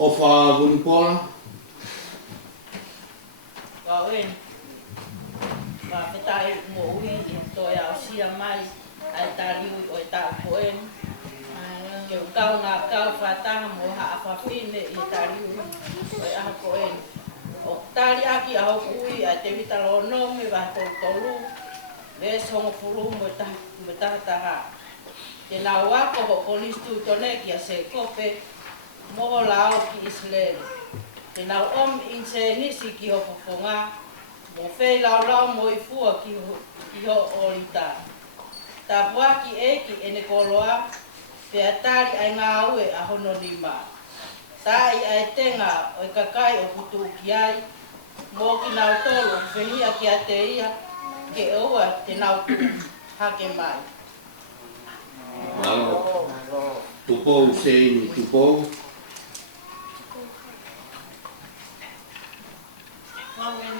Ofa Vunipola. Kauen. Ka petai mo ui to ya sia mai ai tariu o ta koen. Ke kau nga kau fata mo ha fa fine I tariu o a koen. O tari aki a ui a te vita lo no me va to tolu. Le songo fulu mo ta ha. Ke na wa ko ko listu to ne ki se kope mo lao ki Israel. Ke na in se nisi ki ho fonga. Mo fei lau mo I fua ki ho orita. Ta waki ki ene koloa, pe atari ai ngā ue a hono lima. Tai ai tenga o I kakai o kutu ki ai, mo ki nau tolu whehia ki a te ia, ke ua te nau tu hake mai. Malo. Tupou seini tupou. Kauen.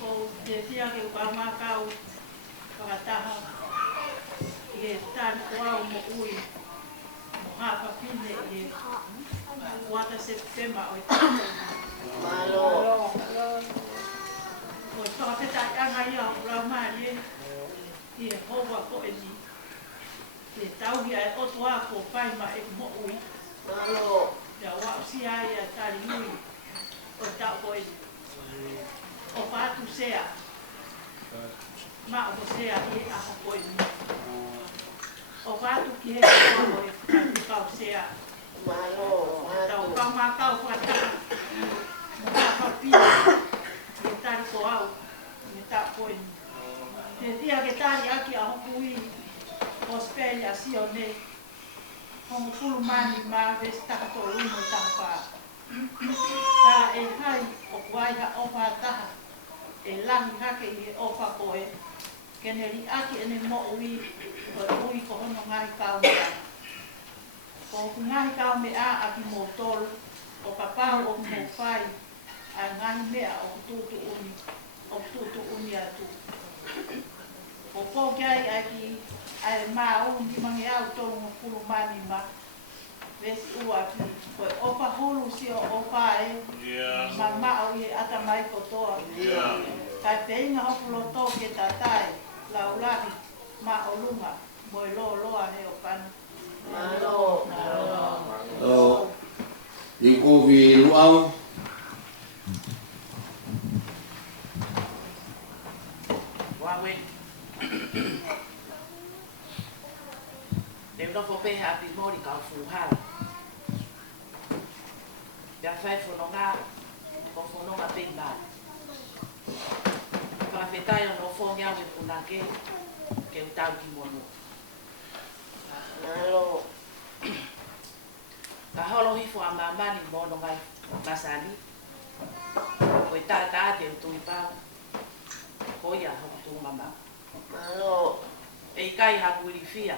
Ko te tia ke ukamakau, pakataha. Ke tan kuau mo ui. Mo hapa pine ke wata September o I Malo. Ko whakapeta anga ia o Raumari e hoa ko e ni. Te tauhi ai otoa ko pai ma e mo ui. Malo. Ia wa si ai a tari nui o tau ko e ni. O whātu sea. Ma o sea e a ko e ni. O whātu ki he kua o e kau sea. Malo. Tau kamakau whakata. Mo whakapia. E tari ko au. E tau ko e ni. Te tia ke tari aki a hokui Australia si o nei. Hongo kulu mani ma vesi takato umo takapaa. Ta e hai o kuai ha ofa taha. E langi hake I e ofa koe. Kene ri aki ene mo ui. Ko ui ko hono ngahi kau mea. Ko ngahi kau mea aki mo tolu. O kapau o mo whai. A ngahi mea o tutu uni. O tutu uni atu. O pōkiai aki ai maa undi mangi au tongo kulu mani ma. Vesi ua ki. Koe opa hulu si o opa e. Ma maa ui ata mai kotoa. Kai peinga hopulo tō ke tatai. Laulahi ma o lunga. Moi loa he o panu. Malo. O Liko vi luau. Wawe. Nếu nó có bê hạ bị mô thì có phù hạ. Đã phai phù nó ngā, có phù nó ngā bình bà. Và phía tay nó phô nhau về phù nàng kê, kêu tao kì mô nụ. Malo. Cả hò lô hi phù ám bà mā nì mô nó ngāi bà xà lý. Với ta đều tùy bao. Có giả hông tù mà mā. Malo. Ei kai ha kuri fia.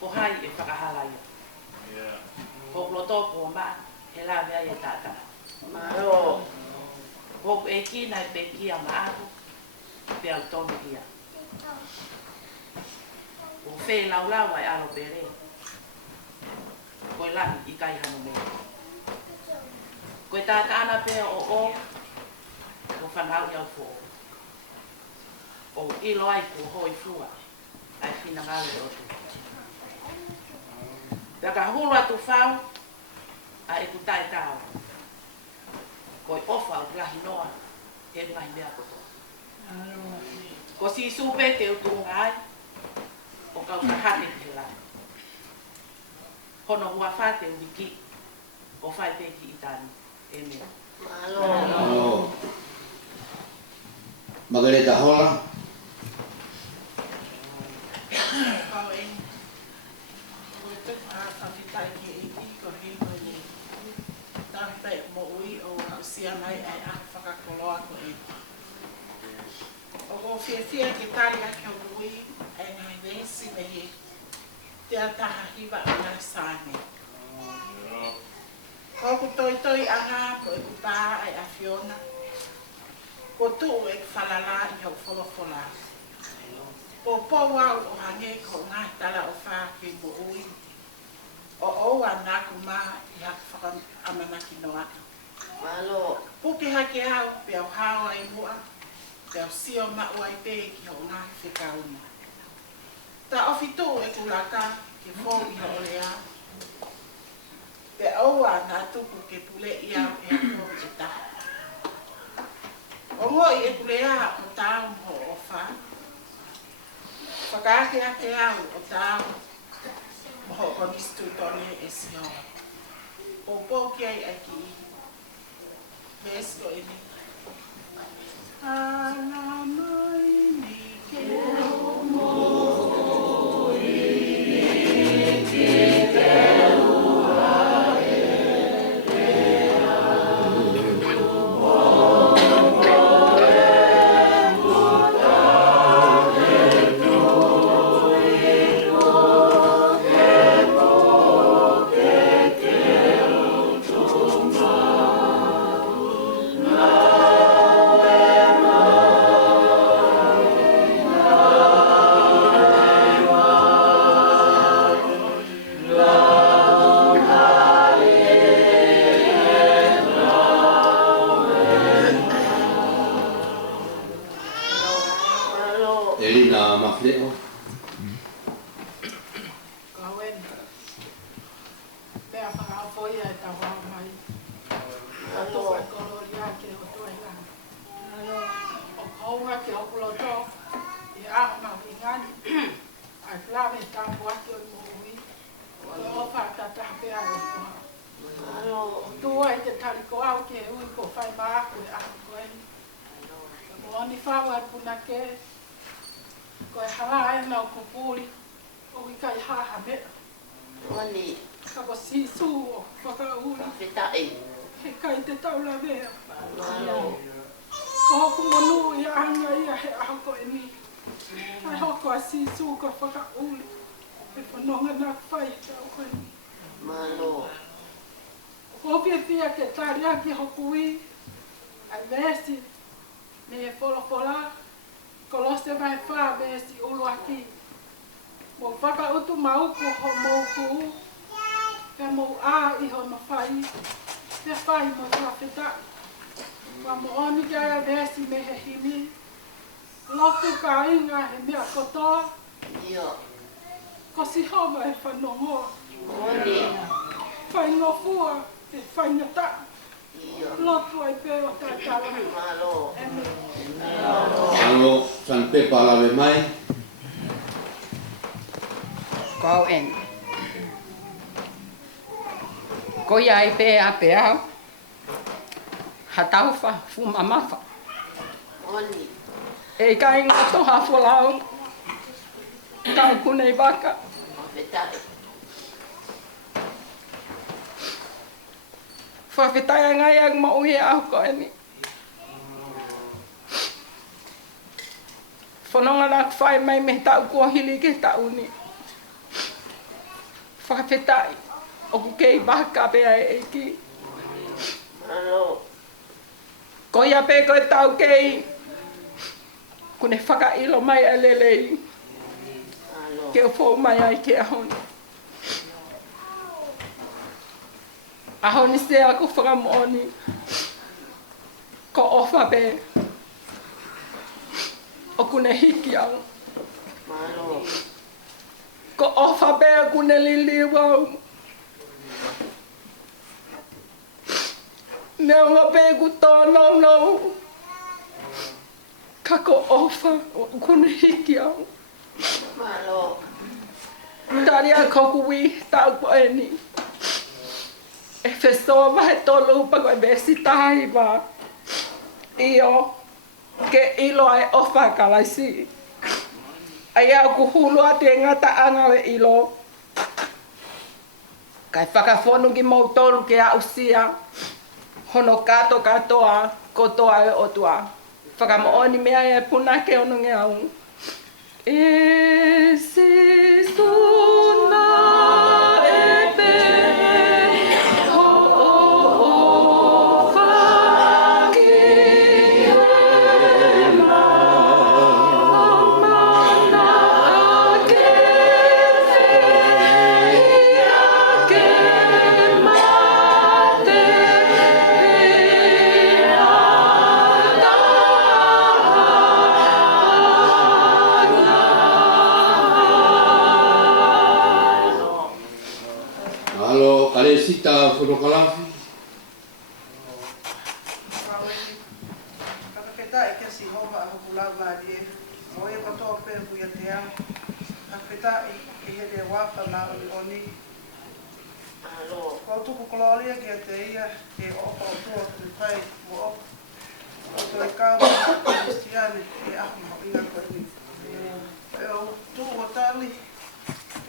Ko hai e whakahala ia. Ko ploto ko ma, he la vea e tata. Malo. Ko e ki nai pe ki a maaku, pe au tonu ia. Ko whee lau ai alo pere. Ko lahi I kai hanu mea. Ko tata ana pe o, ko whanau iau fo. O ilo ai ko hoi fua. Ai fina ngale o tu. Daka hulu atu whau, a e kutai tau. Koi ofa o grahi noa, e ngai mea koto. Ko si supe te utu ngai, o kau sahate te lai. Hono hua whate wiki, o whai peki itani, e mea. Malo. Margareta Hola. Kau e ui te whaawitai ki I ko hiko ni tāwhai mo ui o hausia mai ai a whakakoloa ko e. O ko whiawhia ki tari ake o ui ai ngai vesi me he te ataha hiwa o ngā sāne. Ko ku toi aha ko e kupā ai a Fiona. Ko tuu e whalala I hau whawawhola. Ko pōwau o hange ko ngā tala o whā ki mo ui. O oa nā kuma i haki whakamanaki no atu. Malo. Puke hake au, pe au hao ai mua, pe au sio mau ai pe ki ho ngā whikauna. Ta ofi tō e kulaka ke fōi ho lea. Pe oa nā tuku ke pule i au e ako te taha. O ngoi e kulea o tāu ho o wha. Whakaake ake au o tāu o ho konistu tone e si hoa. O pōki ai ai ki ihi. Vesko e ni. Ala mai ni ke o moi ki te ua e lea. Elina Mafleo. Kawen. Pea whakaofoia e tau hao mai. Ato whai koloria ke o tuaila. O kaunga ke okulo tō. I aho mau ki ngani. Ai plame tāpu ake o i mohui. O whakata pea e o tua. O tua i te tariko au ke ui ko whai maako e aho koe. Mo ani whaua e puna ke. Ko e hara e nau kupuri, o i kai haha mea. Oni. Ka ko sisu o whakauri, Whitai. he kai te taula mea. Malo. Ko hoku monu i anga ia he ahoko e ni. Ai hoko a sisu ko whakauri, e whanonga nā whai te au koe ni. Malo. Ko pia pia ke tari aki hoku i, ai vesi, me e wholofola, Kolose vai wha me si ulu aki. Mo whakautu mauku ho mauku. Pe mo a i ho na whai. Pe whai mo whawhita. Wa mo oni kia me si me he himi. Lotu ka inga he mea kotoa. Io. Ko si homa e whanongoa. Oni. Whai ngofua e whai ngata. Io. Lotu ai pe o tātara. Malo. Alo San Pepa Lave Mai. Ko en. Ko ia i pe a pe au. Hataufa fu mamafa. Oni. E ka inga to hafolau. Ka kunei baka. Whitai. Whawhitai ngai ang maui au ko eni. Whanonga nā whai mai me tau kua hili ke tau ni. Whawhitai. Oku kei baka pea e eki. Malo. Ko ia pe koe tau kei. Kune whakailo mai a lelei. Malo. Ke o fōu mai ai ke ahoni. Ahoni se ako whakamooni. Ko ofa pe. O kune hiki au. Malo. Ko ofa pe a kune lili wau. Neonga pe ku tōno no. Ka ko ofa o kune hiki au. Malo. Tari a kokuwi tau ko eni. E whesoa mai tolu upa koe besi tahi wa. Io. Ke ilo ai ofa kalaisi. Ai au ku hulu ati e ngata anga we ilo. Kai whakawhonu ki mau tolu ke a usia. Hono kato katoa, kotoa e otua. Whakamooni mea e puna ke ono nge au. E se suna e pe ho o whaki e ma mana a ke whia ke kare sita whurokalafi. Kakaketa e kasi hova a hokula maari e. O e katoa pe kuia te ao. Kakaketa e he te wafa ma oni. Alo. Ko tuku koloria ki a te ia e opa o tua te pai mo opa. O toi kao ma Kristiane e ahi mo inga koe ni. E o tu o tali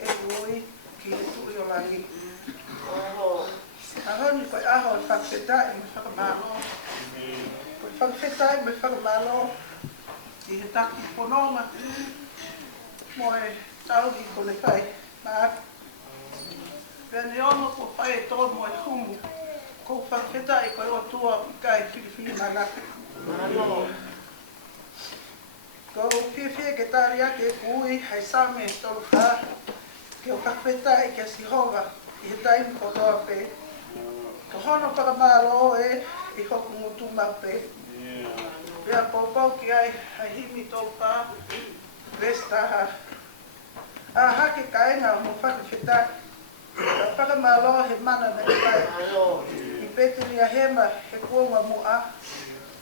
e ui ki e tu i o langi. Alo. Ahoni koe aho e whakawhetai me whakamalo. Koe whakawhetai me whakamalo. I he taki pononga. Mo e tau i kone whai. Maa. Pene ono ko whai e tō mo e humu. Ko whakawhetai koe o tua i kai whiwhi manaka. Alo. Ko whiwhi ke tāri ake e kui hei same e tolu wha. Ke o whakawhetai ke Sihova i he taimi ko toa pe. Ka hono whakamalo e i hoku ngutu mape. Pea pōpau ki ai hei himi tolu wha. Vestaha. A hake kaenga mo whakawhetai. Ka whakamalo he mana na e pai. Alo. I peteri a hema he kuonga mua.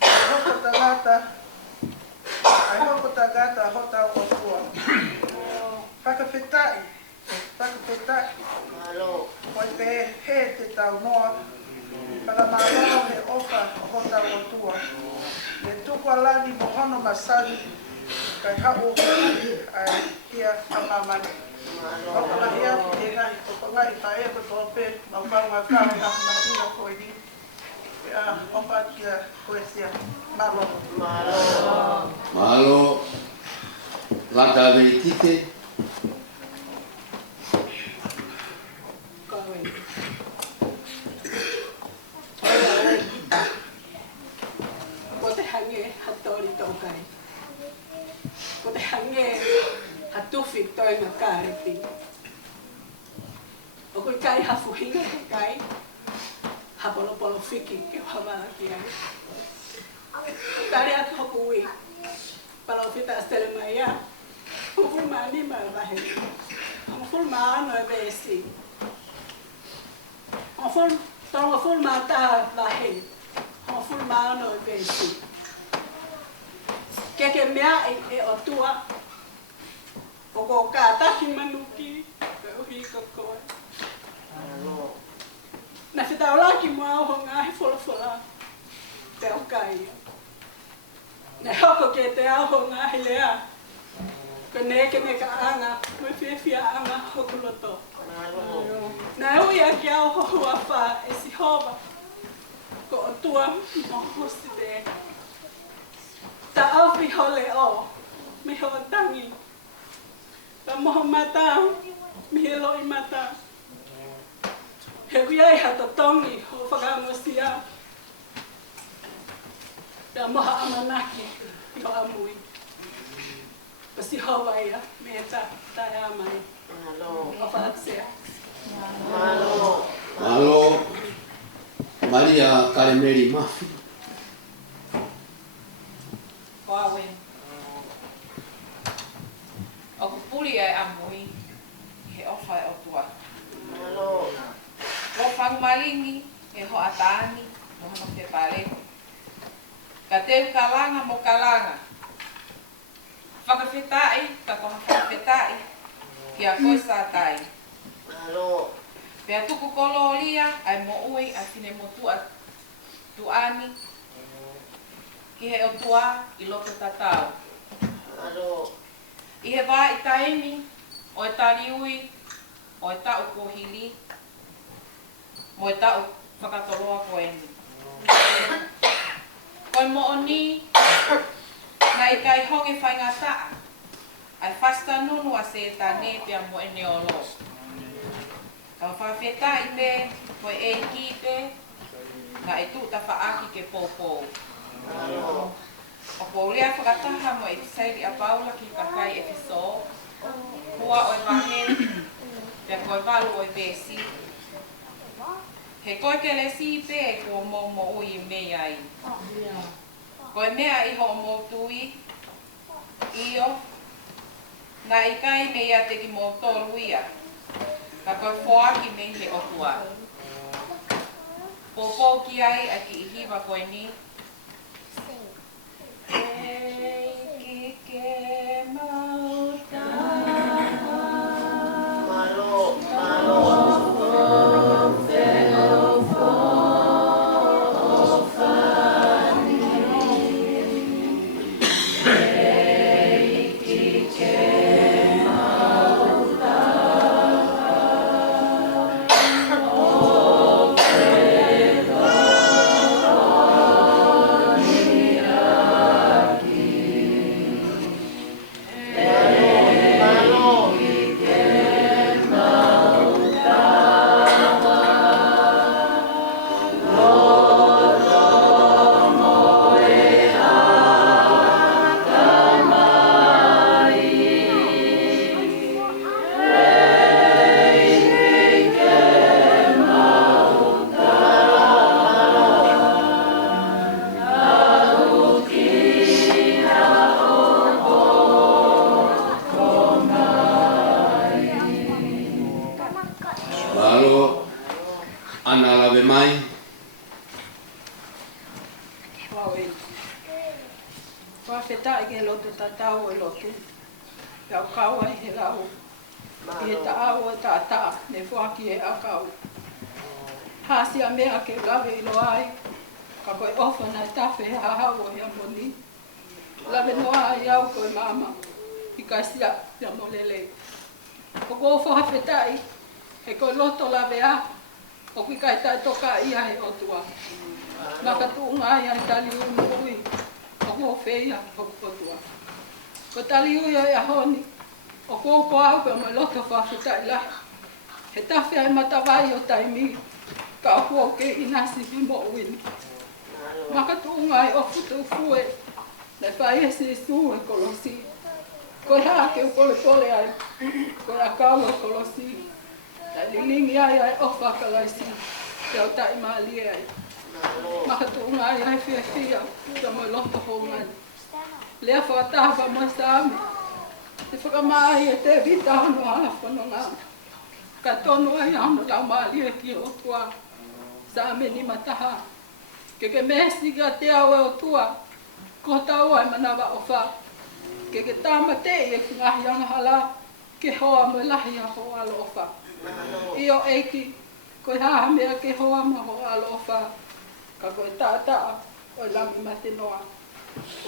Ai hoko tangata. Ai hoko tangata hota o tua. Whakawhetai. Whakawhetai. Alo. Koi pe he te tau noa. Whakamalo he ofa hota o tua. Le tuku alani mo hono masani. Kai hao ai hia amamani. Oka mahia e ngai ko ngai pa e ko tope ma wanga ka ha na ina ko ni. Ya opa kia ko sia malo. Malo. Mahalo. Lata veitite. Ko te hange hatori tau kai. Ko te hange hatuwhi toi ngā kāreti. O koe kai hafuhinga he kai. Hapolopolo whiki ke whamara ki ai. Tare atu hoku ui. Pala whita astele mai a. Hufuru maa ni maa vahe. Hufuru maa ano e vesi. Tonga furu maa taha vahe. Hufuru maa ano e vesi. Keke mea e o tua. O ko kātaki manuki. E uhi kokoe. Alo. Na whita o laki mua o ngā he whola. Te o kai. Na hoko ke te ao ngā he lea. Ko neke me ka anga. Mui whiwhia anga hoku loto. Alo. Na ui a ki ao hohu a wha e Sihova. Ko o tua mo hosi te. Ta awhi hole o. Me hoa tangi. Ta moho mata. Mi he loi mata. He kui ai hata tongi ho whakamusia. Pea moha amanaki i ho amui. Pa Sihova ia me e tae amai. Alo. O whaaksea. Malo. Mahalo. Maria Karemeri Mafi. Ko awen. O ku puli ai amui he ofa e o tua. Alo. Ko whangmalingi he ho atani mo hano te pare. Ka te kalanga mo kalanga. Whakawhetai, ka koha whakawhetai ki a koe sa tai. Alo. Pea tuku koloria ai mo ui a fine mo tuani ki he o tua i loko tatau. Alo. I he wā i taimi, o e tari ui, o e tau kohili, mo e tau whakatoloa koeni. Koe mo o ni, na i kai honge whai ngā taa, ai whasta nunu a se e tane pia mo e neolo. Ka whawheta i me, koe e kipe, na e tuta whaaki ke pōpō. Alo. O kouria whakataha mo e tisairi a Paula ki kakai e whiso. Hua o e wahe, pia koe walu o e besi. He koe ke le si pe ko mo ui mea ai. Koe mea iho o mo tui, io, na i kai mea te ki mo tolu ia. Ka koe whoaki me he o tua. Popo ki ai a ki hiwa koe ni. Hei ke mauta. Malo, malo. Malo ana lave mai. Wawe. Whawhetai ke lotu tatau e lotu. Pau kaua i he lau. I he taau e tata me whaki e akau. Hāsia mea ke lave i lo ai. Ka koe ofana e tawhi he hahau o hea moni. Lave noa ai au koe mama. I kai sia ia molele. O ko whawhetai. He koe loto lave a. O kui kai tai toka ia he otua. Maka tuunga ia he tali unu ui. O ko whia o otua. Ko tali ui o ia honi. O ko au pe mo loto whawhetai la. He tawhi ai matawai o taimi. Ka o ko ke inasi himo uini. Maka tuunga ai o futu fue. Nei whai e si su e kolosi. Ko haa ke ukole pole ai. Ko a kau e kolosi. Nei lilingi ai ai o whakalaisi. Te au tai maali ai. Maka tuunga ai ai whia whia. Ka mo loto hongai. Lea whakataha mo saami. Te whakamai e te vita hano ala whanonga. Ka tono ai hano lau maali e ki o tua. Saame ni mataha. Ke mesi ka te au e o tua. Ko tau ai manawa o wha. Ke tāma te e ki ngahi anga hala. Ke hoa mo lahi a ho alo o wha. I o eiki. Koe haha mea ke hoa mo ho alo o wha. Ka koe tātaa o lami mate noa.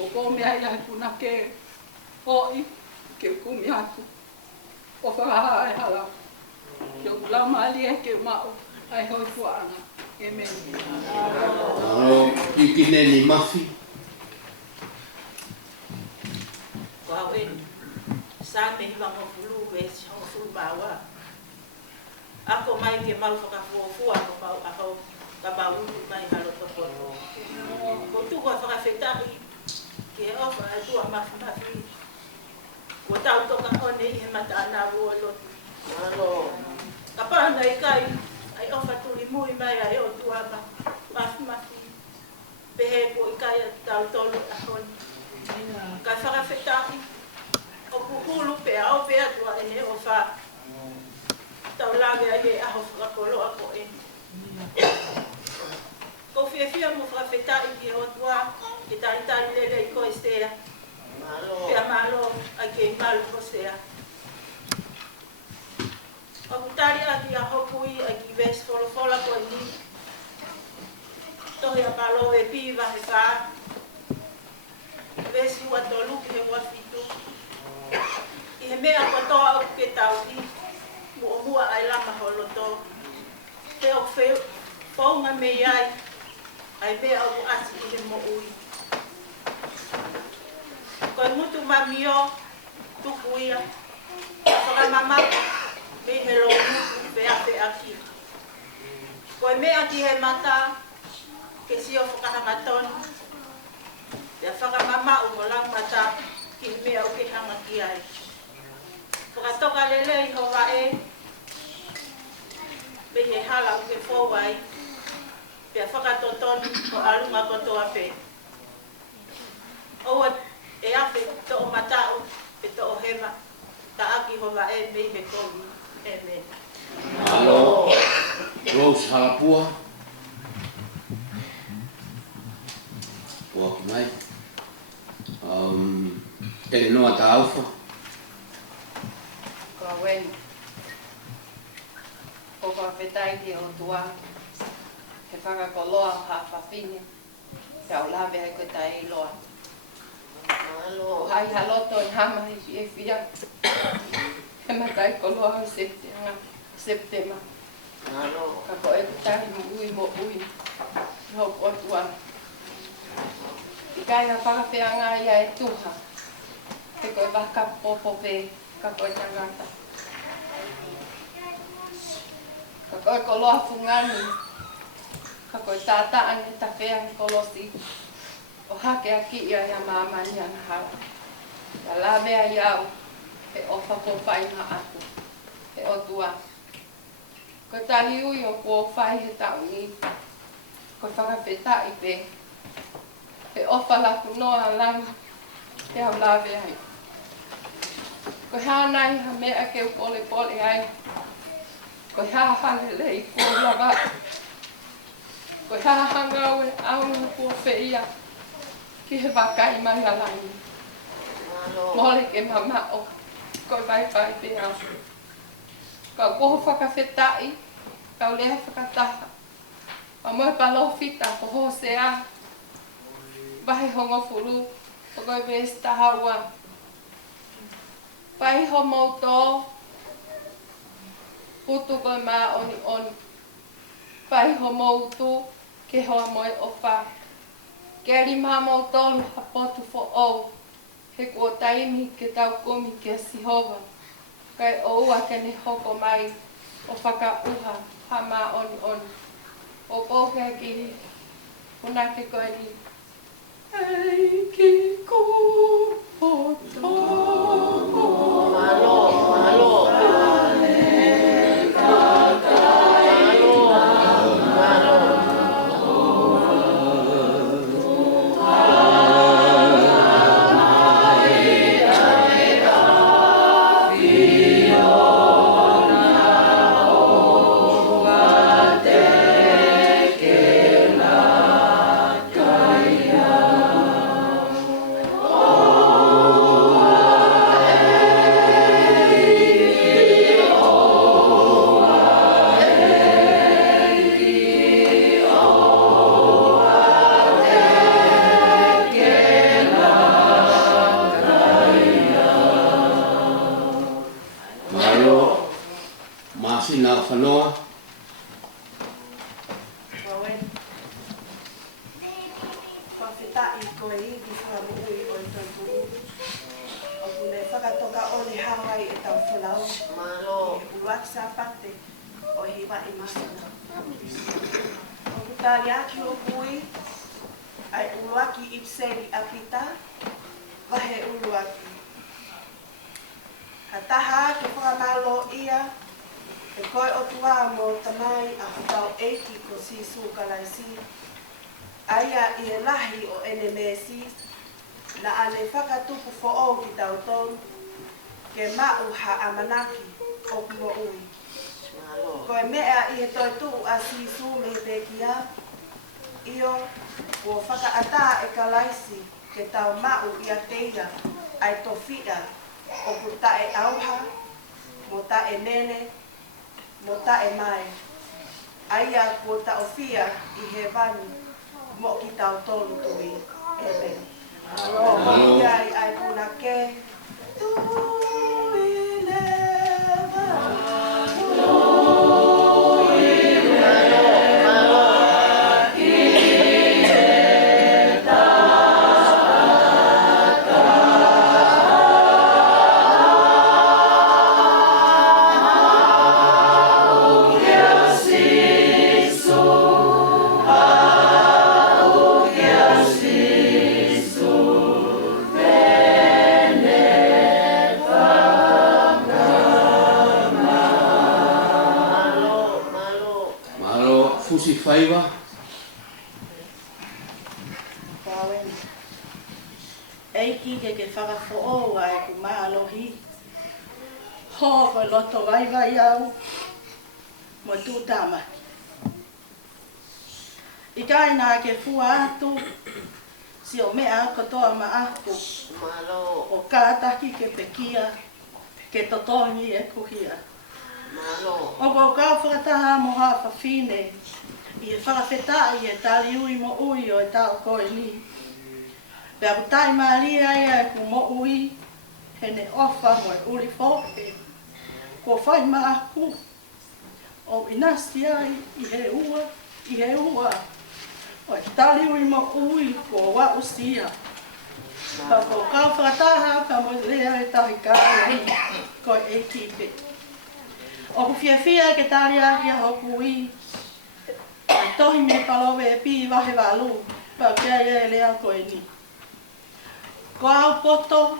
O ko mea i ai puna ke hoi ke kumi atu. O whakaha ai hala. Ke o lau maali e ke mao ai hoi fuanga. Amen. Malo Yukineni Mafi. Wawen. Sa me hiwa mo fulu we ho fulu bawa. Ako mai ke mau whakafuofua ko mau ako ka bau mai halo toko. Ko tu ko whakawhetai ke ofa ai tua mafi. Ko tau toka one i he mata ana ua lotu. Ka nei kai ai ofa tuli mui mai ai o tua mafi. Pehe ko i kai tau tolu a honi. Ka whakawhetai o puhulu pe au pe atua e he ofa. Tau lawe ai e aho whakakolo ako e. Ko whiawhia mo whakawhetai ki o tua, ke tari lele i koe sea. Pea malo ai ke malu ko sea. O kutari aki a hokui ai ki ves wholofola koe ni. Tohi a malo e piwa he wha. Ves ua tolu ki he wafitu. I he mea kotoa o ke tau i. Mua ai lama holoto. Te o whaunga me ai. Ai mea o asi i he mo ui. Koe mutu mamio tuku ia. Whakamama me he lo mutu whea aki. Koe mea ki he mata ke si o whakahangatoni. Te whakamama o mo lang mata ki mea o ke hanga ki ai. Whakatoka lele i hoa e. Me he hala o ke whauai. Pea whakatotoni o alunga kotoa pe. Oa e awhi to o matau e to o hema. Ta aki hoa e me he kovi. Amen. Malo Rose Halapua. Mai. Ele noa taufa. Ko wen. Ko ka petai ki o tua. He whakakoloa ha whawhine. Te au lawe hei koe tai loa. O hai haloto i hama i e whia. He matai koloa o Septema. Ka koe kutahi mo ui. Hau o tua. I kai ha whakawhianga ia e tuha. Te koe waka popope. Ka koe tangata. Ka koe koloa fungani. Ka koe tātaan e ta whea kolosi. O hake a ki ia ia maamani ana hau. Ka lawea iau. He ofa ko whai ma aku. He o tua. Ko tali ui o kua whai he tau ni. Ko whakawheta i pe. He ofa laku noa langa. He au lawea i. Ko hānai ha mea ke pole pole ai. Ko hāhangele i kua lava. Ko hāhangau e aunga kua whia. Ki he wakai mai alani. Mole ke mama o. Ko vai pe au. Ka koho whakawhetai. Ka ulea whakataha. Ka moe palo fita ko hosea. Vahe hongo furu. Ko koe vesi tahaua. Pai ho mauto. Putu koe maa oni oni. Pai ho mautu. Ke hoa moe opa. Keri maa mautolu hapotu fo ou. He kua taimi ke tau kumi ke sihova. Kai oua ke ne hoko mai. O whaka uha. Ha maa oni oni. O kohe ki. Una ke koe ni. Ei ki kupoto. Malo. Masina whanoa. Whawhetai koe i ki wharamui o i tau puu. O kune whakatoka o le hawai e tau whalau. E uruaki sa pate o hiwa i masina. O kutari aki o pui. Ai uruaki i pseri a pita. Wahe uruaki. Ka taha ke whakamalo ia. E koe o tua mo tamai a hutau eiki ko sisu kalaisi. Aia i e lahi o ene mesi. Na ane whakatupu fo o ki tau tonu. Ke mau ha amanaki o kua ui. Koe mea i he toi tuu a sisu me he pekia. Io o whakaata e kalaisi ke tau mau i a teia ai tofia o kuta e auha, mo ta e nene, mo ta e mai. Aia ko ta ofia i he vani mo ki tau tolu tui e me. Ia i ai puna ke tui leva. Fusi whaiwa. Eiki ke whakafo'oa e ku maalohi. Ho koe loto waiwai au. Mo tūtāmaki. I kai nā ke fua atu. Si o mea katoa maaku. Malo. O kātaki ke pekia ke totongi e kuhia. Malo. O kau kau whakataha mo ha whawhine. I e whakawheta i e tali ui mo ui o e tau koe ni. Pea ku tai maria ia e ku mo ui. Hene ofa mo e uri fōke. Ko whai maaku. O inasti ai i he ua. I he ua. O e tali ui mo ui ko wa usia. Ka ko kau whakataha ka mo lea e tahi kāre. Ko e kipe. O ku fia ke tali aki a hoku i. Ai tohi me palowe e pi wahe walu. Pa kia e lea koe ni. Ko au poto.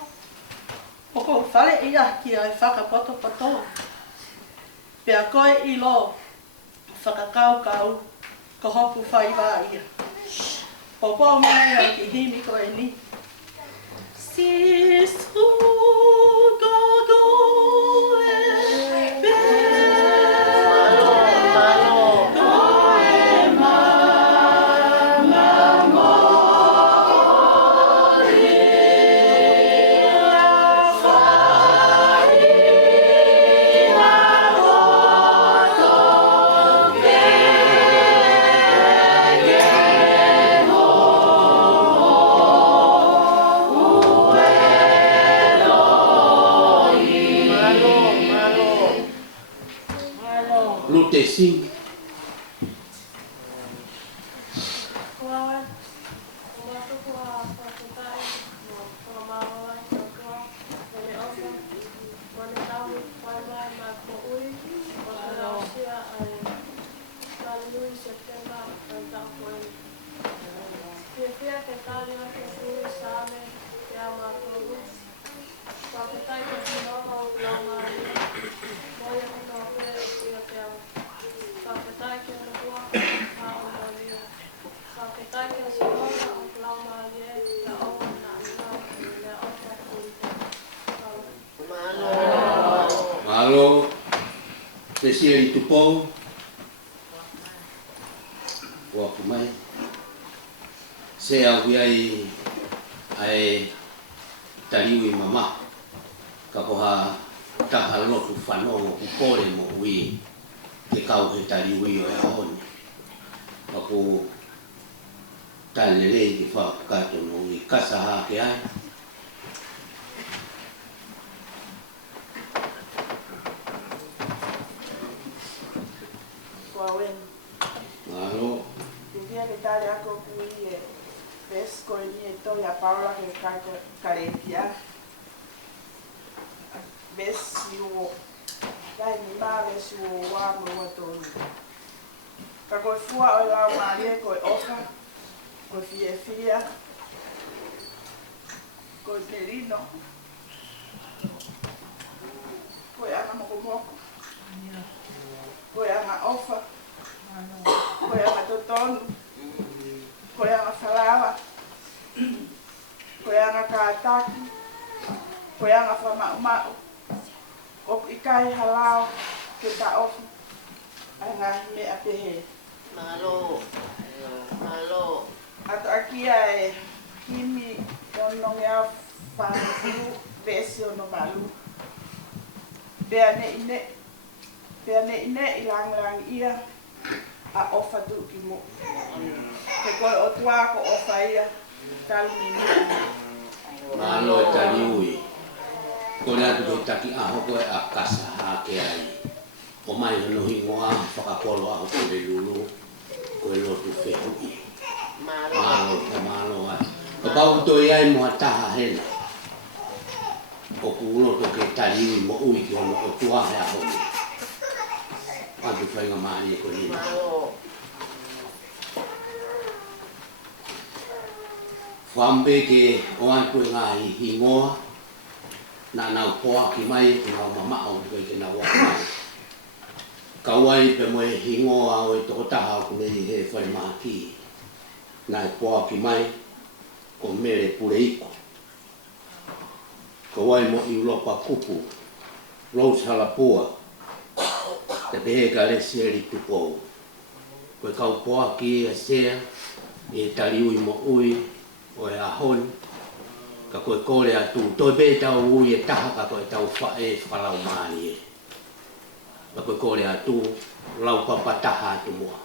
O ko whale i aki ai whakapoto poto. Pea koe i lo. Whakakau. Ko hoku whai wā ia. Popo mai ai ki himi koe ni. Sisu gogo e be. Lute sing. Malo, te sieri tupou. Wa kumai. Se au ai taliwi mama. Ka koha taha lotu whanongo ku pore mo ui. Ke kau he taliwi o e ahoni. Ka ku tane rei ki whakato no i kasa ha ke ai. Malo. Dia que tali ako kui e pesco ni e to ya Paula que carencia. Ves you dai mi ma ves you wa mo to. Ka ko fua o la marie ko ofa. Ko fia. Ko terino. Ko ya mo ko mo. Ko ya na ofa. Ko ya na toton. Ko ya na salawa. Ko ya na kataki. Ko ya na fama. O ikai halao ke ta ofa. Anga me apehe. Malo. Malo. Ato aki ai kimi non ya fangu vesio no malu. Bea ne ilang ia a ofa tu ki mo. Ke koe o tua ko ofa ia kalmi ni. Malo e taliwi. Ko na tu taki aho ko e akasa ha ke ai. O mai no hingoa whakakolo aho ko le lulu. Ko e lotu whehui. Malo ai. Ka pau to ai mo taha hena. O kulo to ke taliwi mo ui ki ono o tua he aho. Antu whainga maani e ko ni. Whambe ke o antu e ngā hingoa. Na nau poa ki mai ki ngā mamao ke na wā mai. Kawai pe mo e hingoa o e toko taha ku nei he whare maki. Na e poa ki mai ko mere pure iko. Kawai mo i ulopa kupu. Rose halapua. Te pehe ka le seri tupou. Koe kau poa ki e sea. E taliui mo ui. o e ahon ka koe kore atu toi be tau ui e taha ka koe tau whalau maani e ka koe kore atu lau papataha atu mua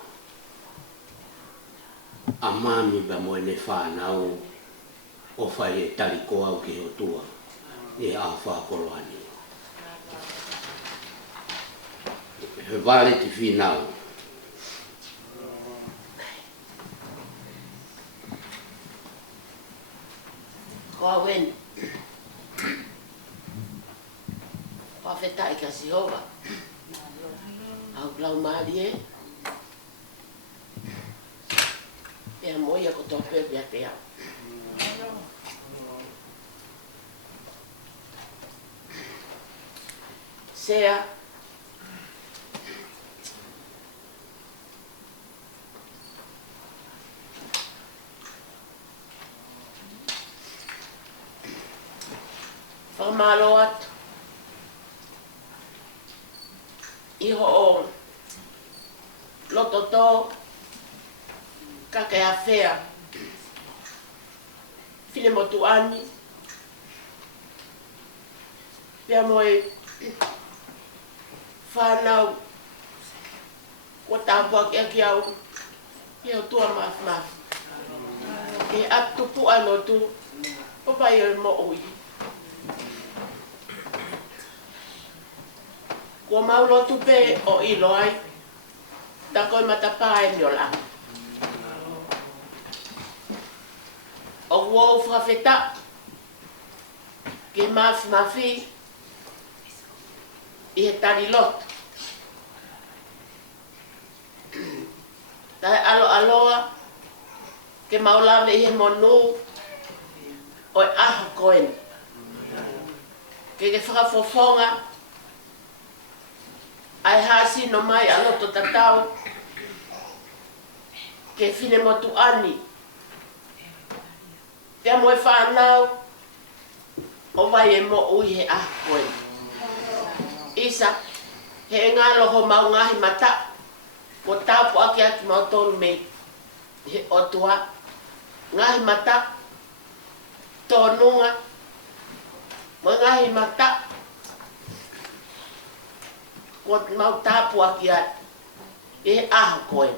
a mami ba moe ne whanau o whai e tari ko au ki ho tua e a whakoloani he vale ti whinau Ko awen. Pa feta I kasi hova. Au lau maari e. Pea moia ko tope pea te au. Sea. Whamalo atu. Iho o loto tō kake a whea. Whine motu ani. Pea moe whanau ko tāpua ki aki au. Heo tua mafi mafi. E atu pu ano tu. Opai o mo ui. Kua maulo tupe o ilo ai, ta koe matapa e miola. O uou whawheta, ke mafi, I he tari lotu. Tai aloa, ke maulawe I he monu, o e aho koen. Ke whakafofonga, ai hasi no mai a loto tatau ke whine motu ani. Pea moe whanau o vai e mo ui he koe. Isa, he ngalo ho mau ngahi mata ko tapu aki aki mau tonu me he otua. Ngahi mata tonunga mo ngahi mata ko mau tapu aki e aho koe.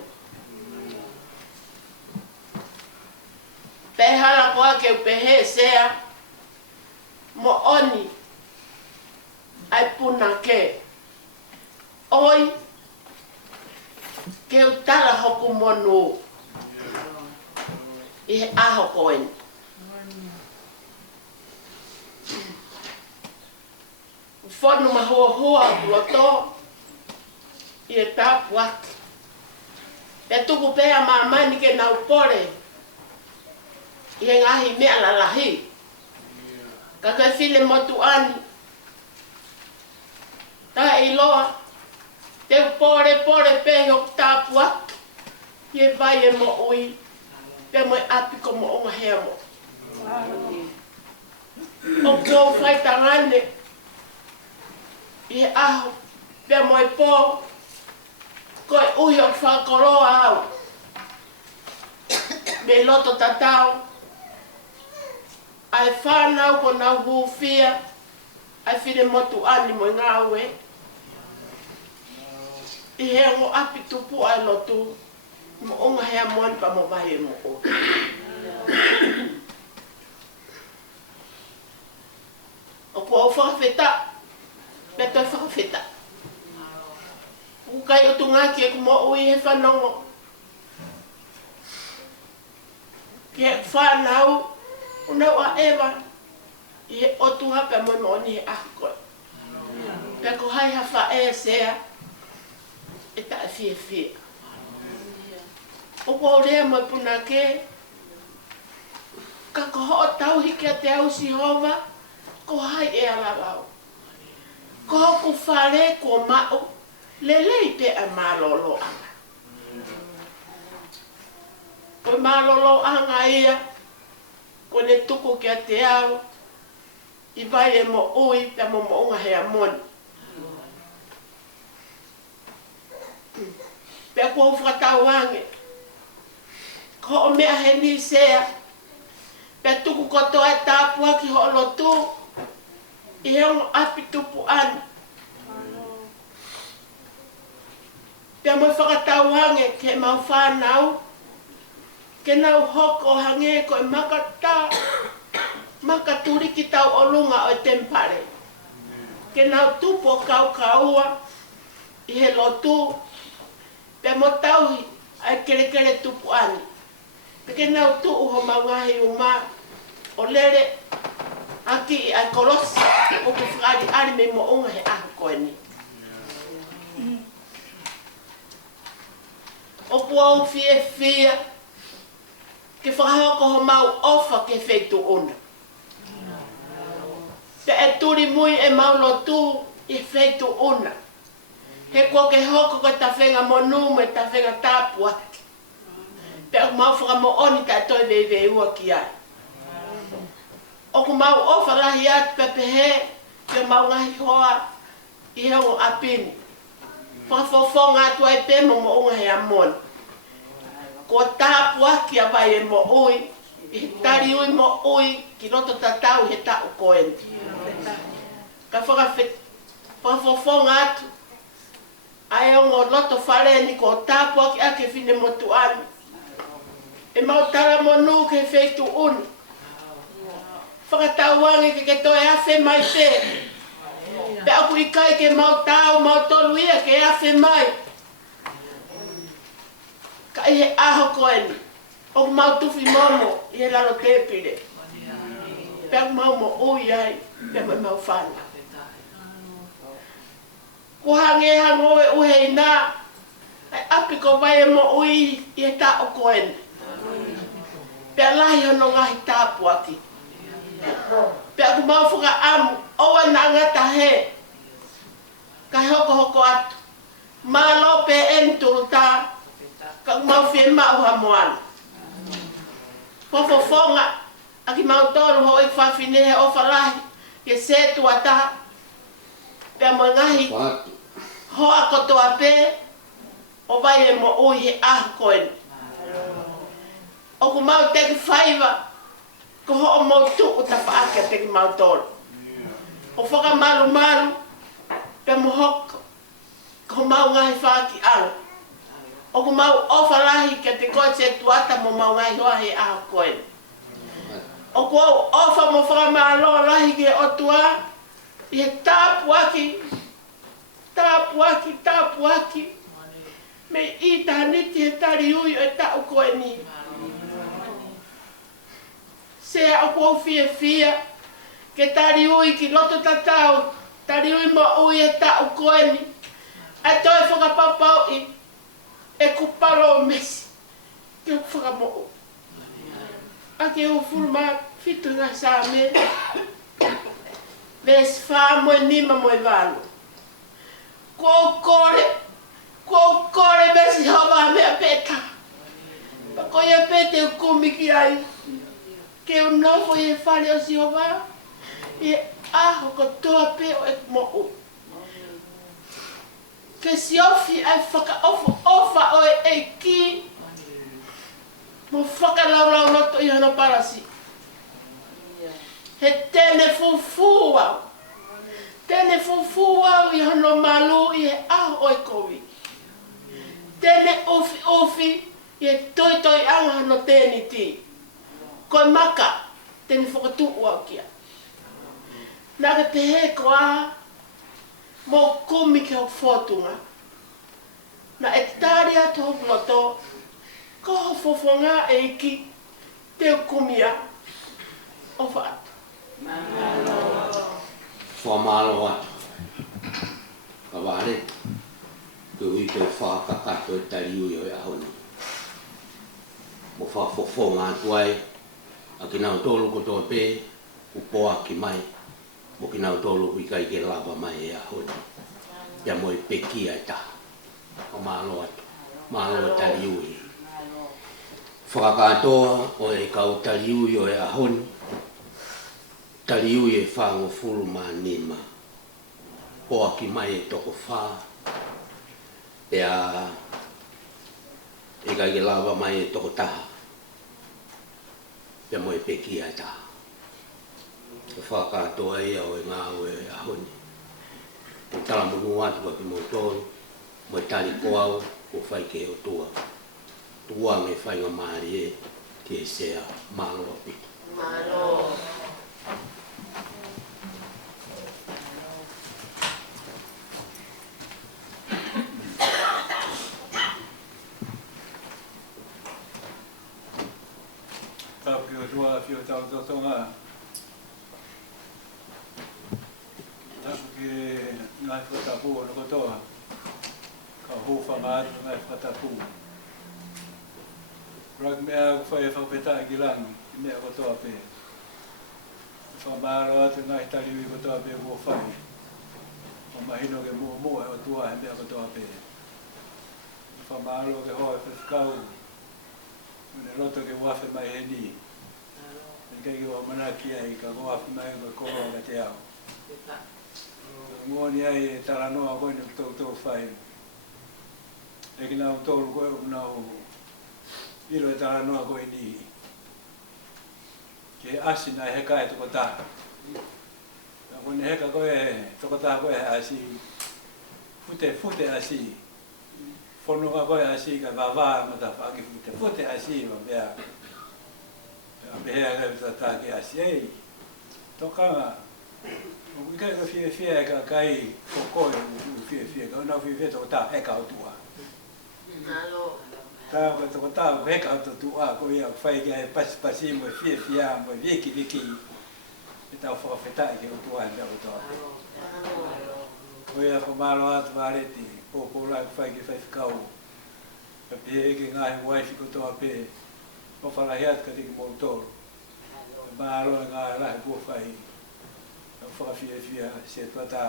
Pehala koa ke upehe sea mo oni ai puna ke oi ke utala hoku monu I aho koe. Whanu mahua hua kuloto I e tapu aki. E tuku pēa mamani ke nau pore I he ngahi mea lalahi. Ka kai while motu ani. Ta I loa te pore pēho tapu aki. I e vai e mo ui. Pea mo e api ko mo onga hea mo. O kou whai tangane. I aho, pea mo e pō, koe uhi o whakoroa au. Me loto tatau, ai whanau ko nau huwhia, ai whine motu ani mo I ngā ue. I hea ngo api tupu ai lotu, mo onga hea moan pa mo vai e mo o. O ko au whakawheta, me toi whakawheta. Ukai o tunga ki e kumo ui he whanongo. Ki he whanau, unau a ewa, I he otu hape mo mo ni he ahkoe. Pea ko hai hawha e sea, e ta e whie. O ko rea mo puna ke, ka ko ho tau hiki a te au si hova, ko hai e alalau. Ko hoku whare ko mao, lelei pe a malolo anga. Ko malolo anga ia, ko ne tuku ki a te au, I vai e mo ui, pe mo mo unga hea moni. Pe ko whakatau ange, ko o mea he ni sea, Pea tuku kotoa e tāpua ki ho lotu. I heongo api tupu ani. Pea moi whakatau hange ke mau whanau. Ke nau hoko hange ko e makata. Makaturi ki tau olunga o tempare. Ke nau tupo kau kaua. I he lotu. Pea mo tauhi ai kere kere tupu ani. Peke nau tuu ho maungahi uma. O lere aki i ai kolosi. O ku whakari ari me mo unga he aho koe ni. O puau fie fia. Ke whakahoko ho mau ofa ke wheitu una. Pe e turi mui e mau lotu i wheitu una. He kua ke hoko ko ta whenga monu me ta whenga tāpua. Pe o mau whaka mo oni ta toi vei ua ki ai. O ku mau ofa lahi atu pepe he. Pe mau ngahi hoa i heongo apini. Whakawhawhonga atu ai pe mo unga he amoni. Ko tāpua ki a vai e mo ui. I tari ui mo ui ki roto tatau he tau koeni. Ka whakawhawhonga atu. Ai ongo loto whare ni ko tāpua ki ake whine motu ani. E mau tara monu ke wheitu uni. Whakatauangi ke toe awhi mai te. Pe aku i kai ke mau tau, mau tolu ia ke awhi mai. Ka i he aho koeni. O mau tuwhi momo i he laro tepire. Pe aku mau mo ui ai. Pe mau whana. Ko hange hangoe uhe i nā. Ai api ko vai e mo ui i he tā o koeni. Pea lahi hono ngahi tāpua ki. Pea ku mau whuka amu, oa na ngata he. Kai hoko hoko atu. Malo pe enturu tā. Ka ku mau whie mau hamoana. Whawhawhonga. Aki mau toru ho i whawhinehe o whalahi. Ke setu ata. Pea mo ngahi. Hoa kotoa pe. O vai e mo ui he aho koeni. O ku mau teki whaiva, ko ho o mau tuku ta whaake teki mau tolu. O whaka maru maru, pe mo hoko, ko mau ngahi whaaki alo. O ku mau ofa lahi ke te koe se tuata mo mau ngahi hoa he aho koe. O ku au ofa mo whaka maaloa lahi ke o tua, i he tāpuaki, tāpuaki, tāpuaki. Me i tahaniti he tari ui o e tau koe ni. Se a kua fia fia, ke tari ui ki loto tatau, tari ui mo ui e tau koeni. A toi whakapapau i, e kuparo o mesi, ke whakamo u. A ke u furuma fitu ngā sā me, ves whā moe nima moe wālu. Ko kore mesi hawa mea peta. Pa ko ia pete u kumiki ai. Ke o nofo i e whare o si hoa, i e aho ko toa pe o e mo u. Ke si ofi ai whaka ofa o e ki, mo whaka lau loto i hana parasi. He tene fufu au. Tene fufu au i hana malu i e aho o e kowi. Tene ofi i e toi anga hano teni ti. Koe maka, teni whakatuu au kia. Nā ke te he koa, mō kumi ke o whotunga. Nā e tāri atu hoku loto, ko ho whawhonga e iki, te kumia, o whaatu. Whamalo atu. Ka wāre, te hui te whakakato e tari ui o e ahoni. Mo whawhonga atu ai, a ki nau tolu ko tō pē, upoa ki mai, mo ki nau tolu i kai ke lava mai e ahoni. Pia mo i peki ai taha, o malo atu, malo e tari ui. Whakakatoa o e kau tari ui o e ahoni, tari ui e whango furu mā nima, poa ki mai e toko whā, pia e kai ke lava mai e toko taha. Pia mo e peki ai ta. E whakatoa ia o e ngā o e ahoni. E tala monu atu a ki mo tonu, mo e tali koau, o whai ke o tua. Tua me whai ngā maari e, ki e sea malo a pita. Malo. Tapi o tua fio tau totonga. Tapu ke ngai whatapu o no kotoa. Ka hōwhanga atu ngai whatapu. Rak mea whai e whakapeta ki langi, ki mea kotoa pe. Whamaro atu ngai taliwi kotoa pe kua whai. O mahino ke mua e o tua he mea kotoa pe. Whamaro ke hoa e whawhikau. Mune roto ke wafe mai he ni. Kei ki wa manaki ai ka wafe mai ko koro ka te au. Ngoni ai e taranoa koe ni tau whai. E ki nau tolu koe o nau ilo e taranoa koe ni. Ke asi nai heka e toko taha. Kone heka koe toko taha koe asi. Fute asi. Whanunga koe asi ka wawaa mata whaki fute asi wa mea. Mehea ngai tata ki asi ei. Tokanga. O kai ka fie e ka kai kokoe u fie ka ona fie toko taha heka o tua. Malo. Tā ko toko taha heka o tua ko ia whai kia e pasi mo fie mo viki. E tau whakawhetai ki o tua mea o tua. Ko ia whamaro atu wareti. Pōpō lai whai ki whaikau. Ka pehe ke ngahi waifi ko toa pe. O whalahi atu ka tiki mōtoro. Māro e ngā rahi kua whai. Ka whakawhia se tuata.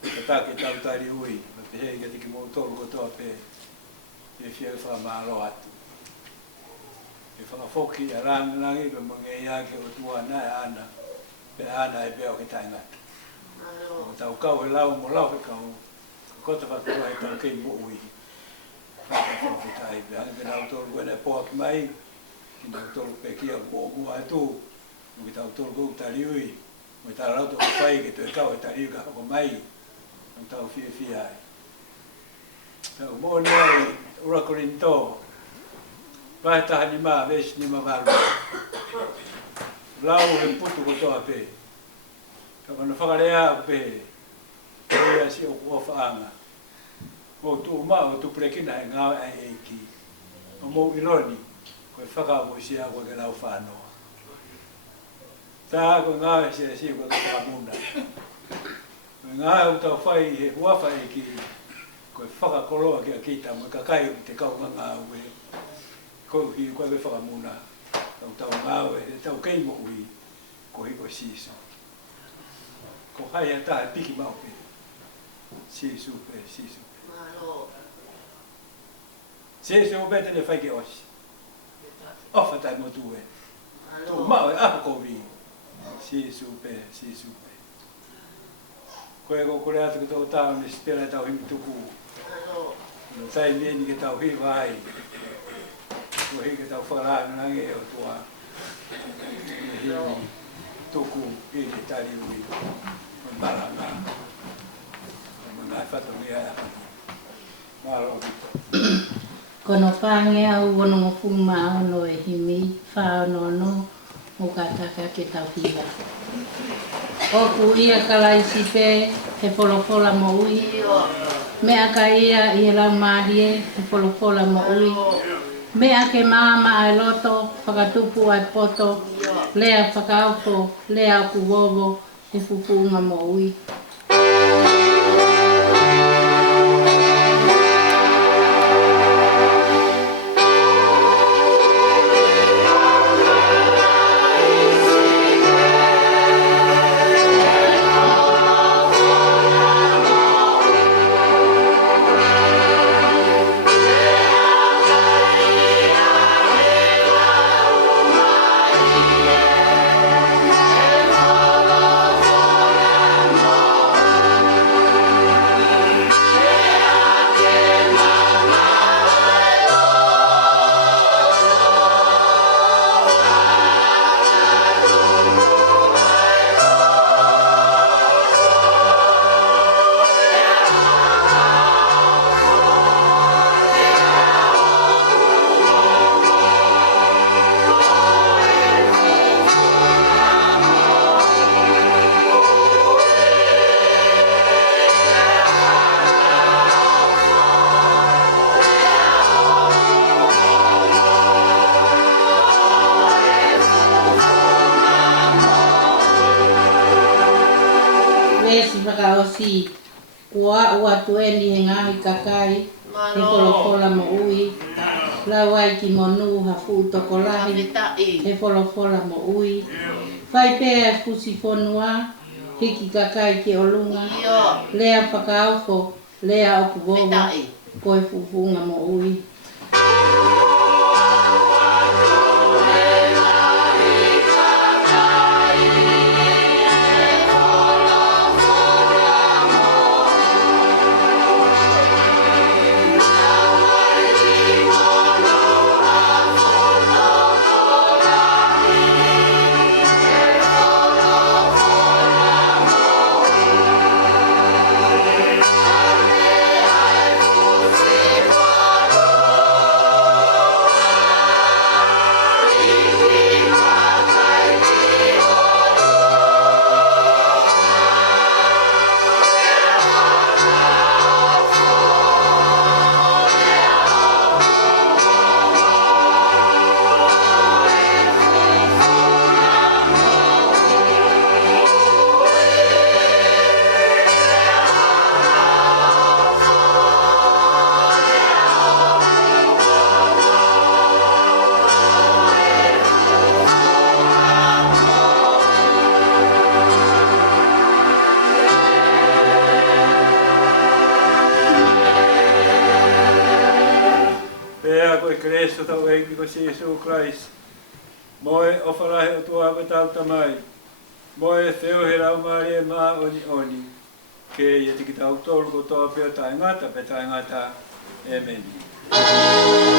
Ka tāke tau tari ui. Ka pehe ka tiki mōtoro ko toa pe. E whia e whamaro atu. E whakawhoki a rangi ka mange iake o tua nai ana. Pe ana e beo ki taingata. O tau kau e lau mo lau he kau. Kota whakua e tau kei mo ui. Whakawhitai pe hanga nau tolu wena e poa ki mai. Ki nau tolu pe kia o mua e tū. Ki tau tolu kou tari ui. Mo i tā rauto o whai ke tu e kau e tari ui ka hako mai. Nau tau fia ai. Tau mo ni ai urakorin tō. Wahe taha ni maa vesi ni ma waru. Lau he putu ko toa pe. Ka mana whakarea pe. Kaya si o kua whaanga. O tu maa o tu prekina e ngā ai eiki. O mou ironi, koe whakaamo si a koe ke lau whanoa. Tā koe ngā e si koe ke whakamuna. Koe ngā e o tau whai he huafa eiki, koe whakakoloa ki a kita mo ka kai te kau ngā ue. Koe hi koe ke whakamuna. Tau ngā ue, tau keimo ui, koe koe siso. Ko hai a tā e piki mau pe. Sisu pe. Malo. Sisu pe te le whai ke osi. Ofa tai mo tu e. Tu Malo. mau e aho ko vi. Sisu pe. Koe ko kore atu ki tō tāo ni spera tau himi tuku. Malo. No tai mieni ke tau hi vai. Ko hi ke tau whakarā nange e o tua. Himi tuku i ke tari ui. Maranga. Ngai whato ni aia. Maro bito. Kono whānge au wono ngofu maa ono e himi, whāono no, o kātaka ke tau hiwa. O ku ia kalaisi pe, he polopola mo ui. Mea ka ia i e lau maarie, he polopola mo ui. Mea ke māma ai loto, whakatupu ai poto, lea whakaopo, lea ku wowo, he fupunga mo ui. Malo. kolosi. Kua ua tueni he ngahi kakai. He folofola mo ui. La wai ki monu ha fu tokolahi. He folofola mo ui. Whai pēa e fusi fonua. Hiki kakai ki olunga. Lea whakaofo. Lea oku vowa. Koe fufunga mo ui. Cristo tau eiki ko Jesu Christ. Moe o wharahe o tua patau tamai. Moe theo he rau maari e maa oni oni. Ke ia tiki tau tolu ko toa peo tai ngata pe tai ngata. Amen.